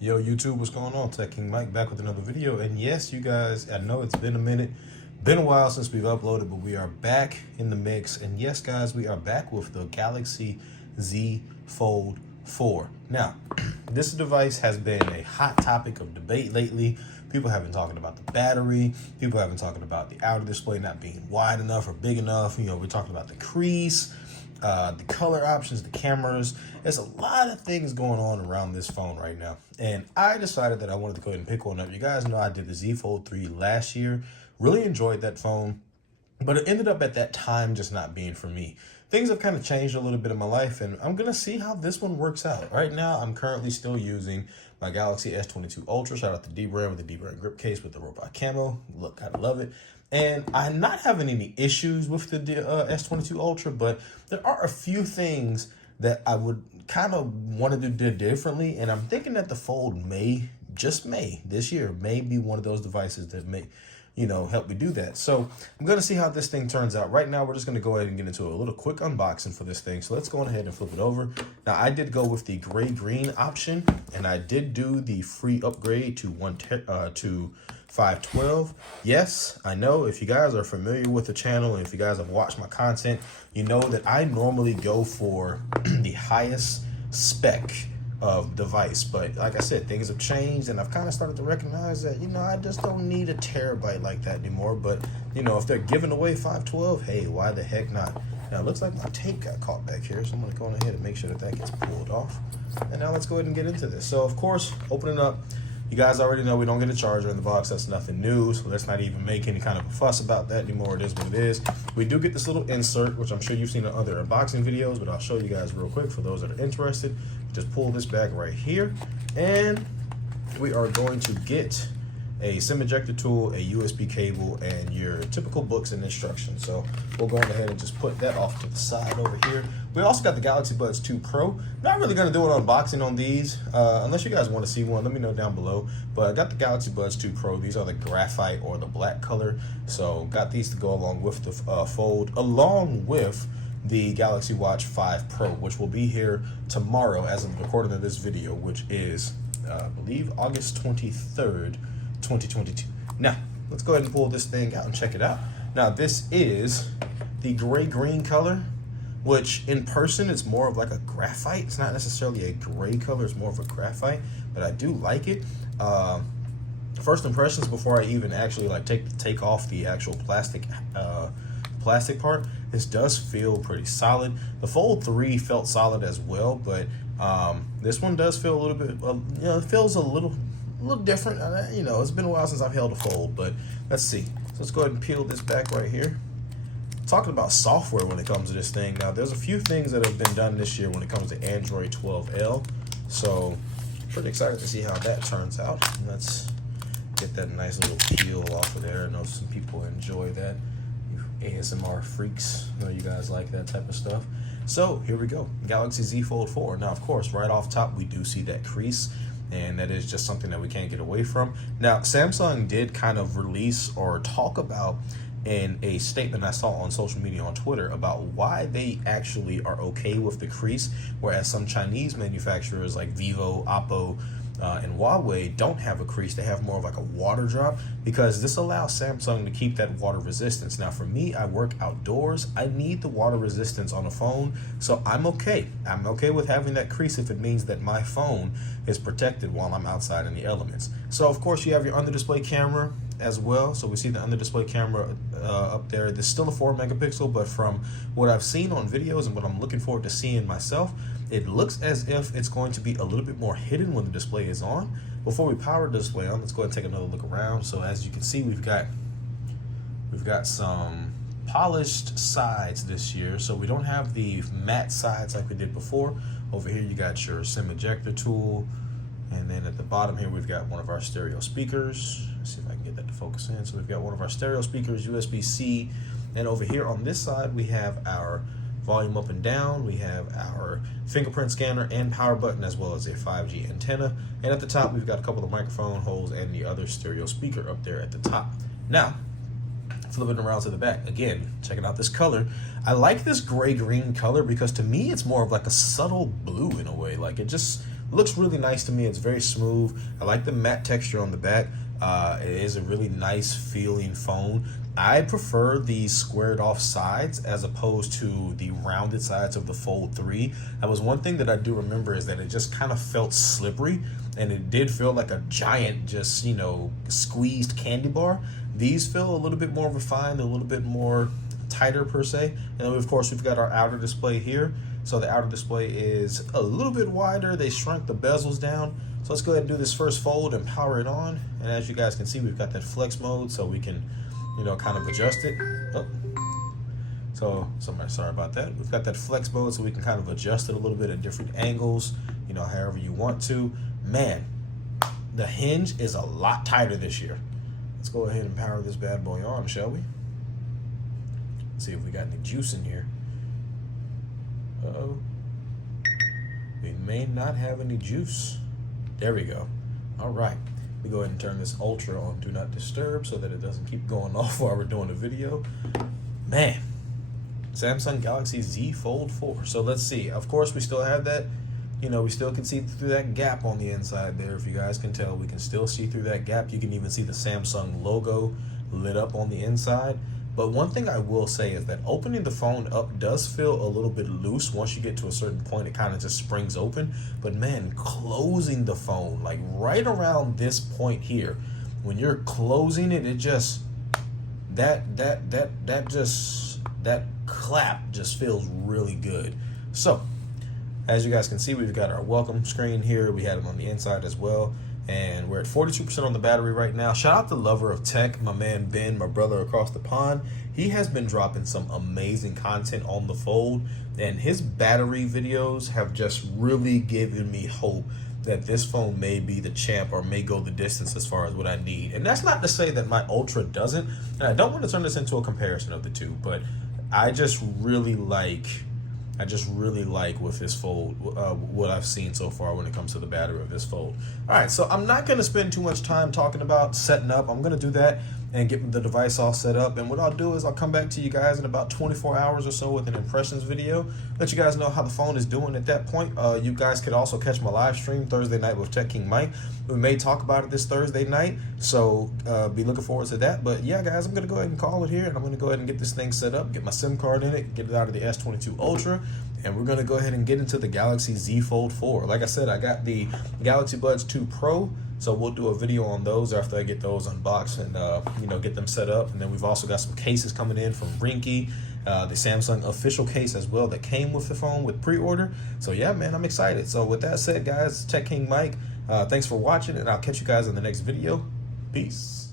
Yo, YouTube, what's going on? Tech King Mike back with another video. And yes, you guys, I know it's been a minute, been a while since we've uploaded, but we are back in the mix. And yes, guys, we are back with the Galaxy Z Fold 4. Now, this device has been a hot topic of debate lately. People have been talking about the battery. People have been talking about the outer display not being wide enough or big enough. You know, we're talking about the crease, the color options, the cameras. There's a lot of things going on around this phone right now. And I decided that I wanted to go ahead and pick one up. You guys know I did the Z Fold 3 last year. Really enjoyed that phone, but it ended up at that time just not being for me. Things have kind of changed a little bit in my life, and I'm going to see how this one works out. Right now, I'm currently still using my Galaxy S22 Ultra. Shout out to D-Brand with the D-Brand grip case with the robot camo. Look, I love it. And I'm not having any issues with the S22 Ultra, but there are a few things that I would kind of want to do differently. And I'm thinking that the Fold may, this year, may be one of those devices that may, help me do that. So I'm going to see how this thing turns out. Right now, we're just going to go ahead and get into a little quick unboxing for this thing. So let's go ahead and flip it over. Now, I did go with the gray-green option, and I did do the free upgrade to 512. Yes, I know if you guys are familiar with the channel and if you guys have watched my content, you know that I normally go for the highest spec of device. But like I said, things have changed and I've kind of started to recognize that, I just don't need a terabyte like that anymore. But, if they're giving away 512, hey, why the heck not? Now, it looks like my tape got caught back here, so I'm going to go on ahead and make sure that that gets pulled off. And now let's go ahead and get into this. So, of course, opening up, you guys already know we don't get a charger in the box. That's nothing new, so let's not even make any kind of a fuss about that anymore. It is what it is. We do get this little insert, which I'm sure you've seen in other unboxing videos, but I'll show you guys real quick for those that are interested. Just pull this back right here, and we are going to get a SIM ejector tool, a USB cable, and your typical books and instructions. So we'll go ahead and just put that off to the side over here. We also got the Galaxy Buds 2 Pro. Not really going to do an unboxing on these, unless you guys want to see one. Let me know down below. But I got the Galaxy Buds 2 Pro. These are the graphite or the black color. So got these to go along with the Fold, along with the Galaxy Watch 5 Pro, which will be here tomorrow as of the recording of this video, which is, I believe, August 23rd, 2022. Now, let's go ahead and pull this thing out and check it out. Now, this is the gray-green color, which in person it's more of like a graphite. It's not necessarily a gray color, it's more of a graphite, but I do like it. First impressions before I even actually take off the actual plastic part, this does feel pretty solid. The Fold 3 felt solid as well, but this one does feel a little bit, it feels a little different. It's been a while since I've held a Fold, but let's see. So let's go ahead and peel this back right here. Talking about software when it comes to this thing. Now, there's a few things that have been done this year when it comes to Android 12L. So pretty excited to see how that turns out. Let's get that nice little peel off of there. I know some people enjoy that. ASMR freaks, I know you guys like that type of stuff. So here we go, Galaxy Z Fold 4. Now, of course, right off top, we do see that crease, and that is just something that we can't get away from. Now, Samsung did kind of release or talk about in a statement I saw on social media on Twitter about why they actually are okay with the crease, whereas some Chinese manufacturers like Vivo, Oppo, and Huawei don't have a crease. They have more of like a water drop, because this allows Samsung to keep that water resistance. Now, for me, I work outdoors. I need the water resistance on a phone, so I'm okay. I'm okay with having that crease if it means that my phone is protected while I'm outside in the elements. So, of course, you have your under-display camera as well. So we see the under-display camera up there. There's still a 4 megapixel, but from what I've seen on videos and what I'm looking forward to seeing myself, it looks as if it's going to be a little bit more hidden when the display is on. Before we power the display on, let's go ahead and take another look around. So as you can see, we've got some polished sides this year. So we don't have the matte sides like we did before. Over here, you got your SIM ejector tool. And then at the bottom here, we've got one of our stereo speakers. Let's see if I can get that to focus in. So we've got one of our stereo speakers, USB-C. And over here on this side, we have our volume up and down. We have our fingerprint scanner and power button, as well as a 5G antenna. And at the top, we've got a couple of microphone holes and the other stereo speaker up there at the top. Now, flipping around to the back, again, checking out this color. I like this gray-green color because to me, it's more of like a subtle blue in a way. Like, it just looks really nice to me. It's very smooth. I like the matte texture on the back. It is a really nice feeling phone. I prefer the squared off sides as opposed to the rounded sides of the Fold 3. That was one thing that I do remember, is that it just kind of felt slippery, and it did feel like a giant, just, you know, squeezed candy bar. These feel a little bit more refined, a little bit more tighter per se. And then of course we've got our outer display here. So the outer display is a little bit wider. They shrunk the bezels down. So let's go ahead and do this first fold and power it on. And as you guys can see, we've got that flex mode, so we can, you know, kind of adjust it. Oh. So sorry about that. We've got that flex mode, so we can kind of adjust it a little bit at different angles, you know, however you want to. Man, the hinge is a lot tighter this year. Let's go ahead and power this bad boy on, shall we? See if we got any juice in here. Uh-oh. We may not have any juice. There we go. All right. We go ahead and turn this Ultra on Do Not Disturb so that it doesn't keep going off while we're doing the video. Man, Samsung Galaxy Z Fold 4. So let's see. Of course, we still have that. You know, we still can see through that gap on the inside there. If you guys can tell, we can still see through that gap. You can even see the Samsung logo lit up on the inside. But one thing I will say is that opening the phone up does feel a little bit loose. Once you get to a certain point, it kind of just springs open. But man, closing the phone, like right around this point here, when you're closing it, it just, that clap just feels really good. So, as you guys can see, we've got our welcome screen here. We had them on the inside as well. And we're at 42% on the battery right now. Shout out to Lover of Tech, my man Ben, my brother across the pond. He has been dropping some amazing content on the Fold, and his battery videos have just really given me hope that this phone may be the champ or may go the distance as far as what I need. And that's not to say that my Ultra doesn't. And I don't want to turn this into a comparison of the two, but I just really like with this Fold what I've seen so far when it comes to the battery of this Fold. All right, so I'm not going to spend too much time talking about setting up. I'm going to do that and get the device all set up. And what I'll do is I'll come back to you guys in about 24 hours or so with an impressions video. Let you guys know how the phone is doing at that point. You guys could also catch my live stream Thursday night with Tech King Mike. We may talk about it this Thursday night, so be looking forward to that. But yeah, guys, I'm going to go ahead and call it here, and I'm going to go ahead and get this thing set up, get my SIM card in it, get it out of the S22 Ultra, and we're going to go ahead and get into the Galaxy Z Fold 4. Like I said, I got the Galaxy Buds 2 Pro, so we'll do a video on those after I get those unboxed and you know, get them set up. And then we've also got some cases coming in from Rinky, the Samsung official case as well that came with the phone with pre-order. So yeah, man, I'm excited. So with that said, guys, Tech King Mike, thanks for watching, and I'll catch you guys in the next video. Peace.